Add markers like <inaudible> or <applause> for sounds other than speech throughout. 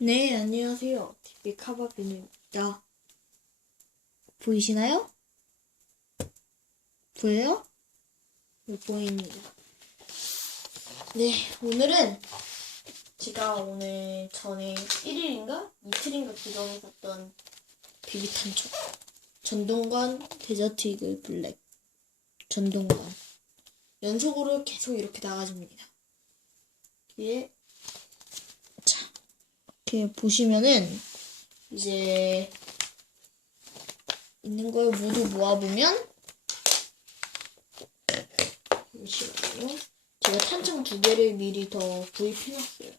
네, 안녕하세요. TV 카바비누입니다. 보이시나요? 보여요? 네, 보입니다. 네, 오늘은 제가 오늘 전에 1일인가? 이틀인가 그전에 샀던 비비탄초 전동관 데저트 이글 블랙 전동관 연속으로 계속 이렇게 나가집니다. 이게 자 이렇게 보시면은 이제 있는 걸 모두 모아보면 잠시만요. 제가 탄창 두 개를 미리 더 구입해놨어요.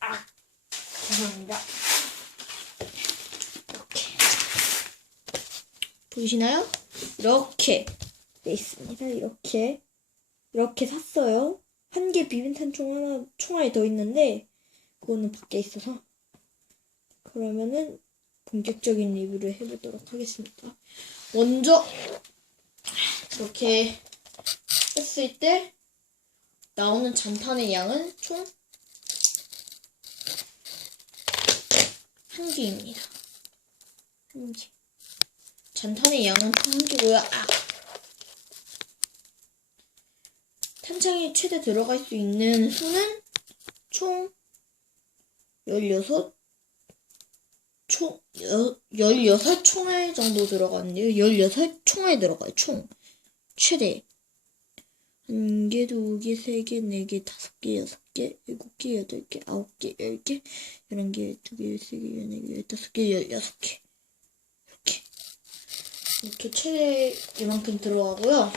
아, 죄송합니다. 이렇게 보이시나요? 이렇게 돼 있습니다. 이렇게 이렇게 샀어요. 한 개 비빔탄 총 하나 총알이 더 있는데 그거는 밖에 있어서 그러면은 본격적인 리뷰를 해보도록 하겠습니다. 먼저 이렇게 했을 때 나오는 잔탄의 양은 총 한 개입니다. 한 개. 잔탄의 양은 총한 개고요. 아. 탄창이 최대 들어갈 수 있는 수는 총 16, 총, 여, 16총알 정도 들어가는데요. 16총알 들어가요, 총. 최대. 한 개, 두 개, 세 개, 네 개, 다섯 개, 여섯 개, 일곱 개, 여덟 개, 아홉 개, 열 개, 열한 개, 두 개, 세 개, 열네 개, 열다섯 개, 열여섯 개. 이렇게. 이렇게 최대 이만큼 들어가고요.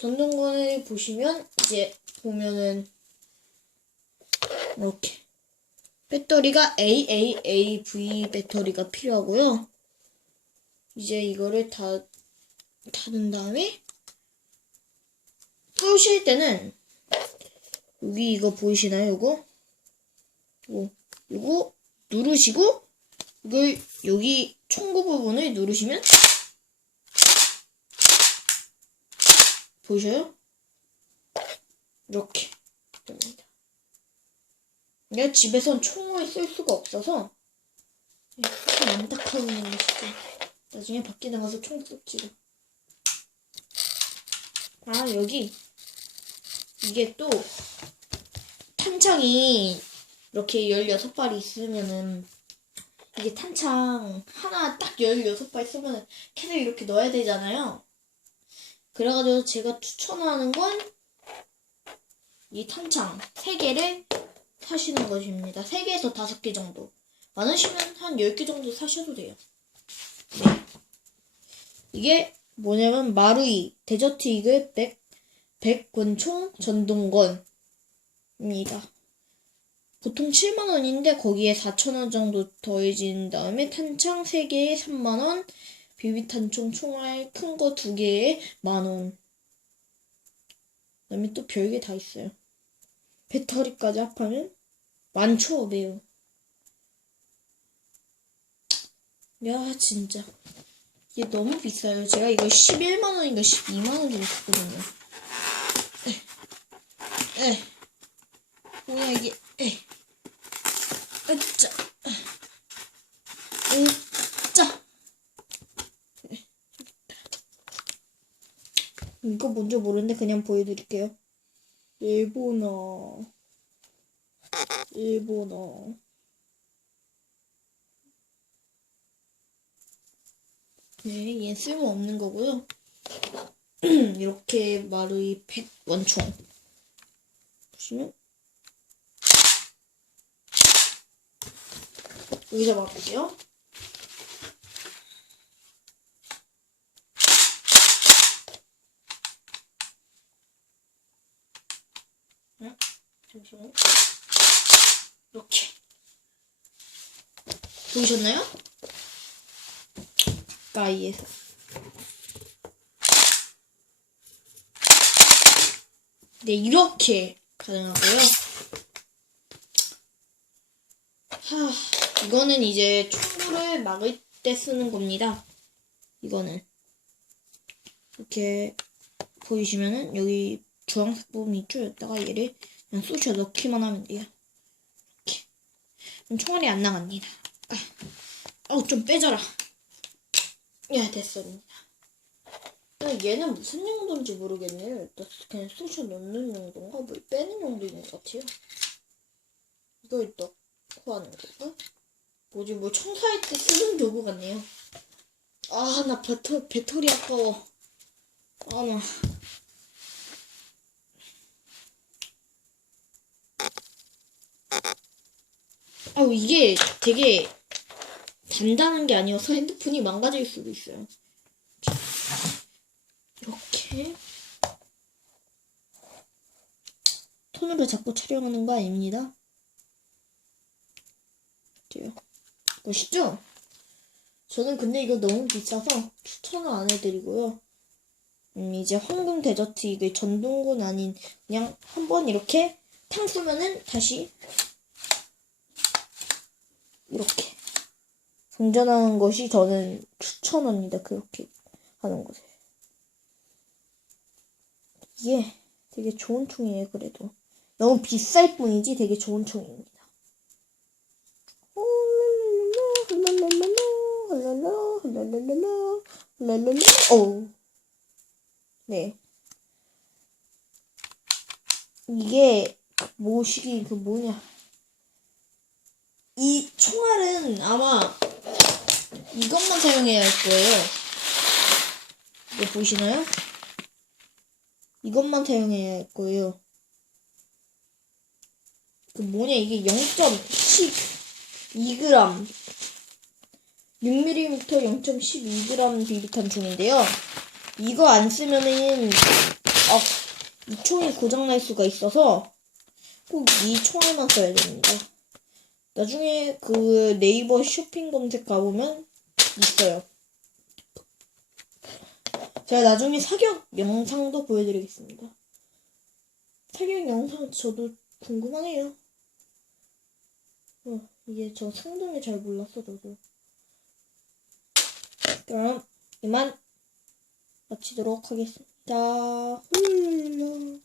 전동건을 보시면, 이제, 보면은, 이렇게. 배터리가 AAAV 배터리가 필요하고요. 이제 이거를 다 닫은 다음에 끄실 때는 여기 이거 보이시나요? 이거? 이거, 이거 누르시고 이걸 여기 총구 부분을 누르시면 보이셔요? 이렇게 됩니다. 내가 집에선 총을 쓸 수가 없어서 참 안타까운 것이죠. 나중에 밖에 나가서 총 쏘지도. 아 여기 이게 또 탄창이 이렇게 16발이 있으면은 이게 탄창 하나 딱 16발 쓰면은 계속 이렇게 넣어야 되잖아요. 그래가지고 제가 추천하는 건 이 탄창 3개를 사시는 것입니다. 3개에서 5개 정도. 많으시면 한 10개 정도 사셔도 돼요. 네. 이게 뭐냐면 마루이 데저트 이글 100, 100권총 전동건입니다. 보통 7만원인데 거기에 4천원 정도 더해진 다음에 탄창 3개에 3만원, 비비탄총 총알 큰 거 2개에 만원. 그 다음에 또 별게 다 있어요. 배터리까지 합하면 많죠, 매우. 야, 진짜. 이게 너무 비싸요. 제가 이거 11만원인가 12만원 주고 샀거든요. 에. 에. 뭐야, 이게. 에. 으짜. 으짜. 이거 뭔지 모르는데 그냥 보여드릴게요. 일본어. 일본어. 네, 얘 쓸모없는 거고요. <clears throat> 이렇게 마루이 100 원총. 보시면 여기서 막을게요. 응? 잠시만요. 이렇게. 보이셨나요? 가까이에서. 네, 이렇게 가능하고요. 하, 이거는 이제 총구를 막을 때 쓰는 겁니다. 이거는. 이렇게 보이시면은 여기 주황색 부분 있죠? 여기다가 얘를 그냥 쑤셔 넣기만 하면 돼요. 이렇게. 총알이 안 나갑니다. 아, 어, 좀 빼줘라. 야, 됐습니다. 근데 얘는 무슨 용도인지 모르겠네요. 일단 그냥 쑤셔 넣는 용도인가? 뭐 빼는 용도인 것 같아요. 이걸 넣고 하는 건가? 뭐지, 뭐 청소할 때 쓰는 도구 같네요. 아, 나 배터, 배터리 아까워. 아, 나. 아우, 이게 되게 단단한 게 아니어서 핸드폰이 망가질 수도 있어요. 자, 이렇게. 톤으로 자꾸 촬영하는 거 아닙니다. 돼요. 보시죠? 저는 근데 이거 너무 비싸서 추천을 안 해드리고요. 음, 이제 황금 데저트 이게 전동군 아닌 그냥 한번 이렇게 탕 쏘면은 다시 이렇게 동전하는 것이 저는 추천합니다. 그렇게 하는 것을. 이게 되게 좋은 총이에요. 그래도 너무 비쌀 뿐이지 되게 좋은 총입니다. 오. 네. 이게 뭐시기 그 뭐냐. 이 총알은 아마 이것만 사용해야 할 거예요. 이거 보시나요? 이것만 사용해야 할 거예요. 그 뭐냐 이게 0.12g 6mm 0.12g 비비탄 총인데요. 이거 안 쓰면은 어, 이 총이 고장날 수가 있어서 꼭 이 총알만 써야 됩니다. 나중에 그 네이버 쇼핑 검색 가보면 있어요. 제가 나중에 사격 영상도 보여드리겠습니다. 사격 영상 저도 궁금하네요. 어, 이게 저 상동이 잘 몰랐어, 저도. 그럼 이만 마치도록 하겠습니다. 훌륭.